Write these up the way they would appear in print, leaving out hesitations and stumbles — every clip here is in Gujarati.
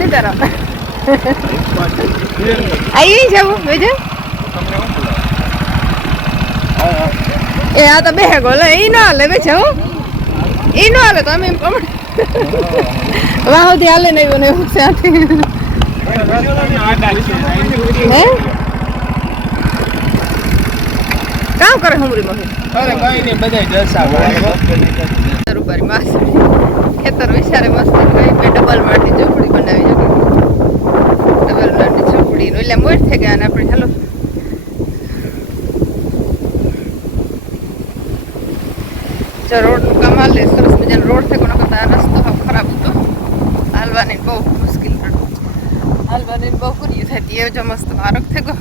સીતારામ आई जाओ बेजे ए आ तो बेहे गोले ई ना ले बेचे हो ई ना ले तो मैं वाह दी आले नहीं बने साथे हैं काम करे हमरी मम्मी अरे कहीं नहीं बजाय जलसा રૂપારી માસડી ખેતર વિચારે મસ્ત કઈ બે ડબલ માટી ઝૂંપડી બનાવી જો ડબલ માટી ઝૂંપડી એટલે મોટ થઈ ગયા અને આપણે ચાલો જો રોડનું કામ હાલે સરસ મજાનો રોડ થઈ ગયો નકર આ રસ્તો ખરાબ હતો હાલવાની બહુ મુશ્કેલ હાલવાની બહુ પૂરી થતી એ જો મસ્ત માર્ગ થઈ ગયો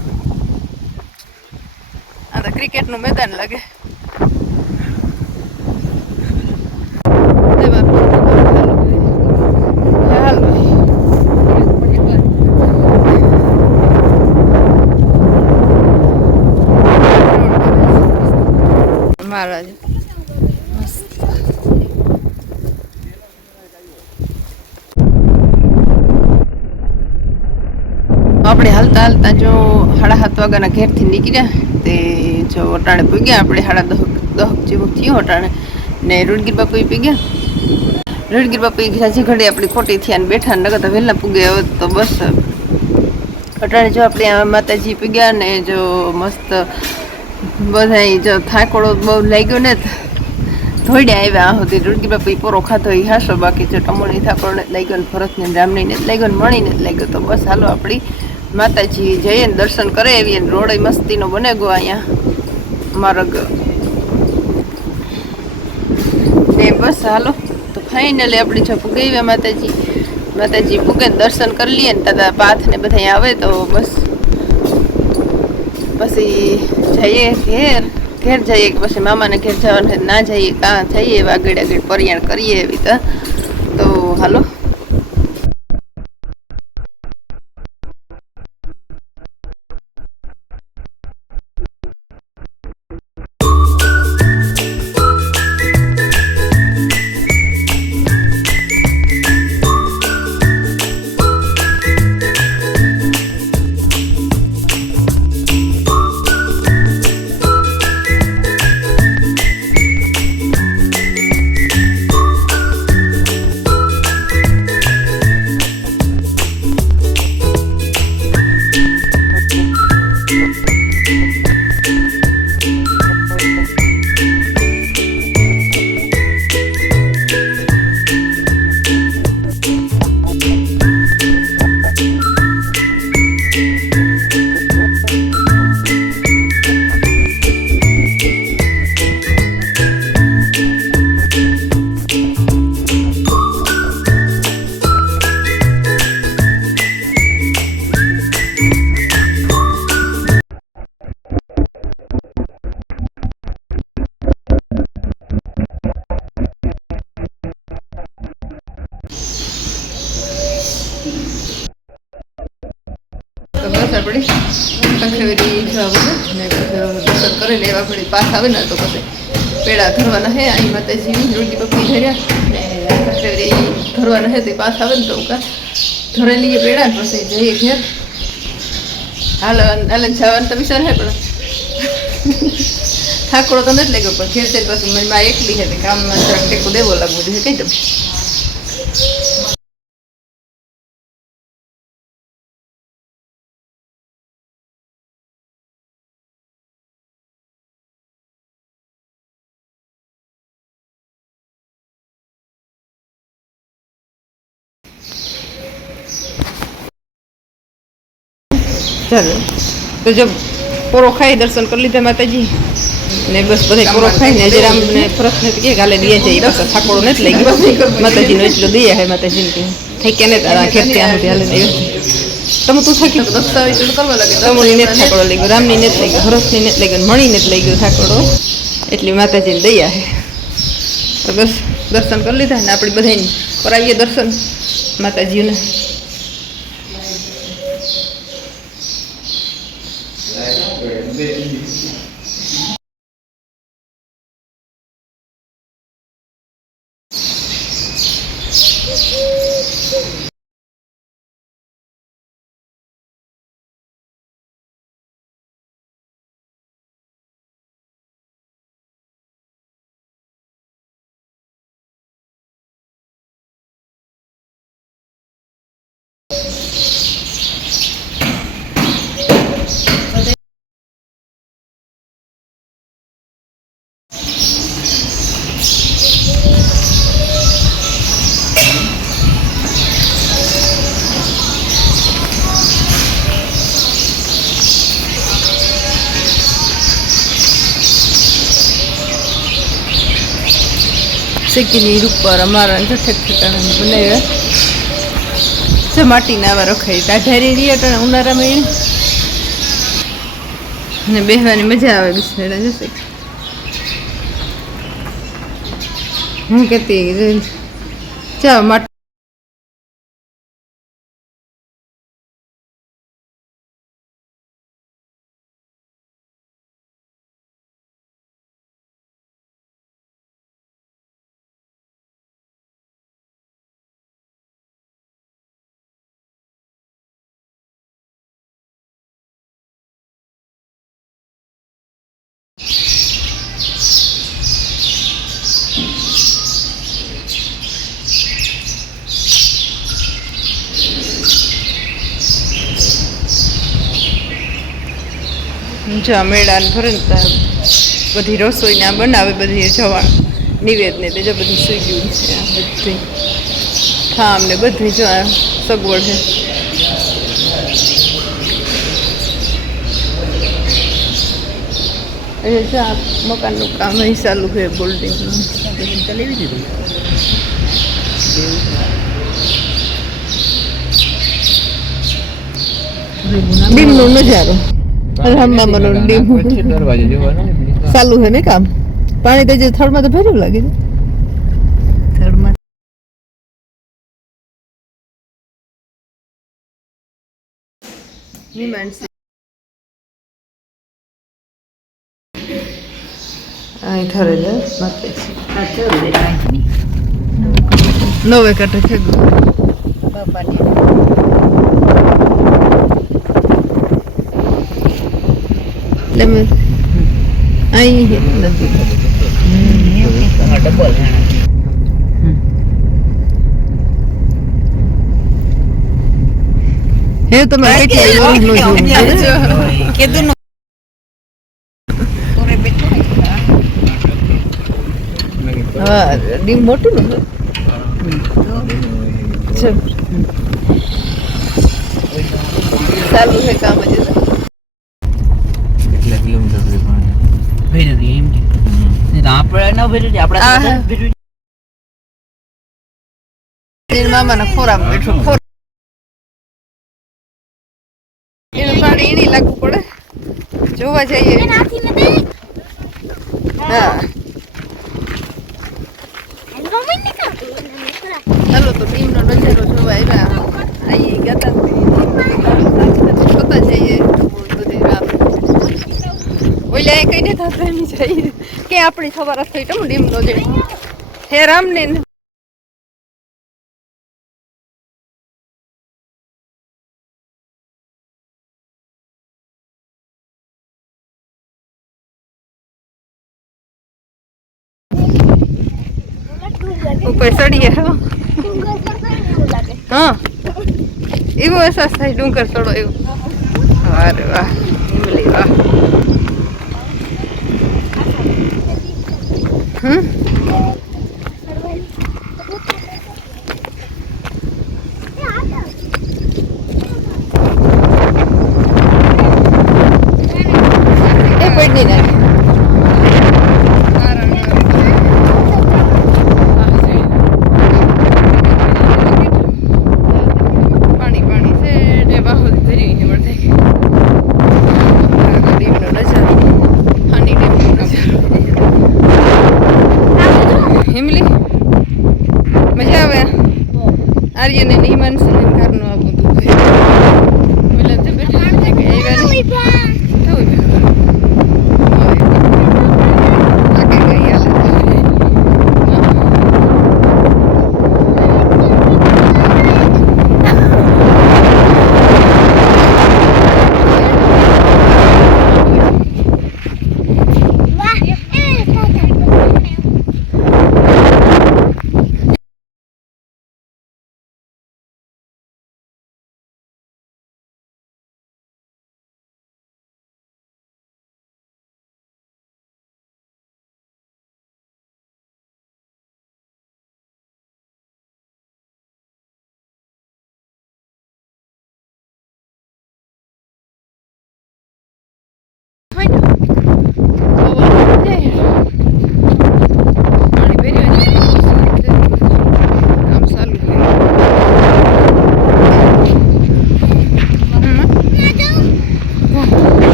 આ તો ક્રિકેટનું મેદાન લાગે મહારાજ આપણે હાલતા હાલતા જો 7:30 વાગ્યાના ઘેરથી નીકળ્યા તે જો અટાણે પૂગ્યા આપણે 10:30 જેવું થયું અટાણે ને રૂડગીર બાપુ પી ગયા રૂડગીર બાપુ ઘાજી ઘડી આપણી ખોટી થયા ને બેઠા ને નગર વહેલા પૂગે હવે તો બસ અટાણે જો આપણે માતાજી પી ગયા ને જો મસ્ત બધા જો થાકોડો બહુ લાગ્યો ને ધોડ્યા આવ્યા સુધી રૂડગીર બાપુ પોરો ખાધો એ હાસો બાકી જો ટમોની થાકોડો ને લાગ્યો ને ભરતને રામની ને લાગ્યો ને મણીને જ લાગ્યો તો બસ હાલો આપણી માતાજી જઈએ ને દર્શન કરે આવીએ ને રોડ મસ્તીનો બને ગયો અહીંયા માર્ગ ને બસ હાલો તો ફાઇનલી આપણે જો પૂગી માતાજી પૂગે દર્શન કરી લઈએ ને દાદા પાથ ને બધા આવે તો બસ પછી જઈએ ઘેર જઈએ કે પછી મામાને ઘેર જવાનું ના જઈએ કાં જઈએ આગળ પરિયાણ કરીએ એવી તો હાલો આપણે કંઠેરી જવાનું ને દર્શન કરીને એવા ઘડી પાસ આવે ને તો પછી પેડા ધરવાના હે અહીં માતાજી રોટી પપ્પી ધર્યા ને કંઠેરી ધરવાના હે તે પાસ આવે ને તો ધરે લઈએ પેડા ને પછી જઈએ ઘેર હાલ જવાનું તો વિચાર હે પણ થાકોડો તો નથી લાગ્યો પણ ઘેર તે પછી મનમાં એકલી હે કામમાં જરાક ટેકો દેવો લાગવું જોઈએ કઈ તમે ચાલો તો જો પૂરો ખાઈ દર્શન કરી લીધા માતાજી ને બસ બધા પૂરો ખાઈને હજરામ ને પ્રશ્ન કે ગાલે દિયા જઈએ પાછા થાકોડો નથી લઈ ગયો માતાજીનો એટલો દિયા હે માતાજીને કે થઈ કે ને તારા ઘેર ત્યાં સુધી હાલે નહીં તમે તું થાકી દસ્તાવેજ કરવા લાગે તમોની ને થાકોડો લઈ ગયો રામની ને લઈ ગયો હરસની ને લઈ ગયો મણી ને લઈ ગયો થાકોડો એટલી માતાજીને દયા હે તો બસ દર્શન કરી લીધા ને આપણે બધાને કરાવીએ દર્શન માતાજીને શેકીની ઉપર અમારા જો ઠેકઠેકાણા બનાવ્યા જો માટીના આવા રખાય ટાઢારી રહી અટાણે ઉનાળામાં એને ને બેહવાની મજા આવે બિસ્નેડા જશે હું કહેતી ચા માટી જો મેળાને ભરે ને બધી રસોઈને આ બનાવે બધી જવા નિવેદને તે જો બધી સુઈ ગયું છે આ બધી ખામ ને બધી જો આ સગવડ છે જો આ મકાનનું કામ અહીં ચાલુ છે બિલ્ડિંગનું ડીમનો નજારો ચાલુ છે ને કામ પાણી તો જે થડમાં તો ભર્યું લાગે છે થડમાં અહીં ઠરે છે નવે કટે છે બાપાની અહીં નથી હે તમે કીધું હા ડીમ મોટું ને ચાલુ છે કામ જ મામાના ખોરાક બેઠું એનું પાણી એની લાગવું પડે જોવા જઈએ હા ચાલો તો ટીમનો નજારો જોવા આવ્યા અહીં ગયા જોતા જઈએ બધી રાત ઓલે કઈ ને થતા નહીં જઈએ કે આપણી ખબર થઈ તો ડીમનો જે હે રામને ઉપર ચડીએ હા એવો અહેસાસ થાય ડુંગર ચડો એવું અરે વાહ ઇમલી વાહ એ પડી નાખી મજા આવે આર્યને નિમાન ઘરનું આ બધું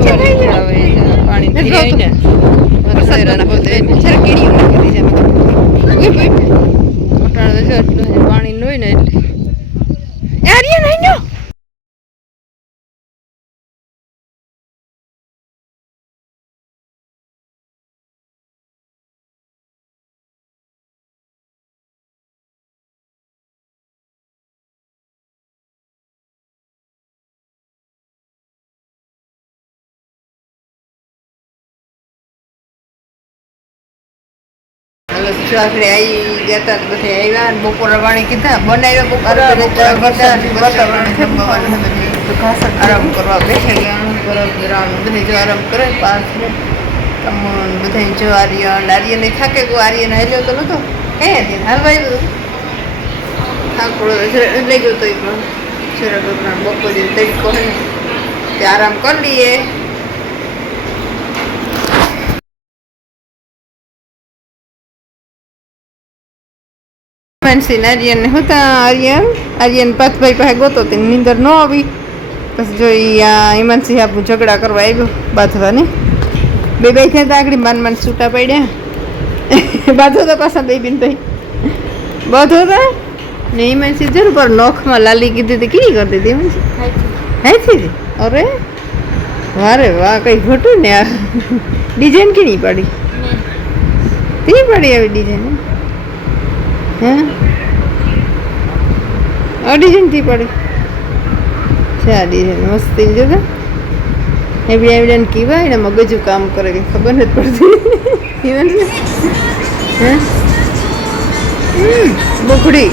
પાણી થઈ જાય ને વરસાદ બધે કીડીઓ નીકળી જાય ઓટાણે તો એટલું પાણી ન હોય ને એટલે યાર એ નહીં નો આપણે આવી ગયા હતા બધા આવ્યા બપોર પાણી કીધા બનાવ્યા બપોર આરામ કરવા બેસી ગયા બરફ બધા જો આરામ કરે 5 મિનિટ તમન બધા જો આર્યન થાકે ગયો આર્યન હાલ્યો તો નતો હે હાલવાય બધું થાકડો લઈ ગયો તો એ પણ શરદ બપોરે તડકો હે તે આરામ કરી લઈએ આર્યન હતા આર્યન પાથભાઈ પાસે ગોતો તે નીંદર ન આવી પછી જો હિમાંશી આપણું ઝઘડા કરવા આવ્યો બાંધવાની બે થયા હતા આગળ માન છૂટા પડ્યા બાંધો તો પાછા બે બેન ભાઈ બાંધો હતા ને હિમાંશી જરૂર પર નોખમાં લાલી કીધી હતી કેવી કરી દીધી હિમાંશી હાઈથી અરે વારે વાહ કઈ ખોટું ને આ ડિઝાઇન કેની પાડી તે પાડી આવી ડિઝાઇન હે ડિઝાઇનથી પડે છે આ ડિઝાઇન મસ્તી જોતા એવડી એવડીને કહેવાય ને મગજ કામ કરે કે ખબર નથી પડતી હે બોખડી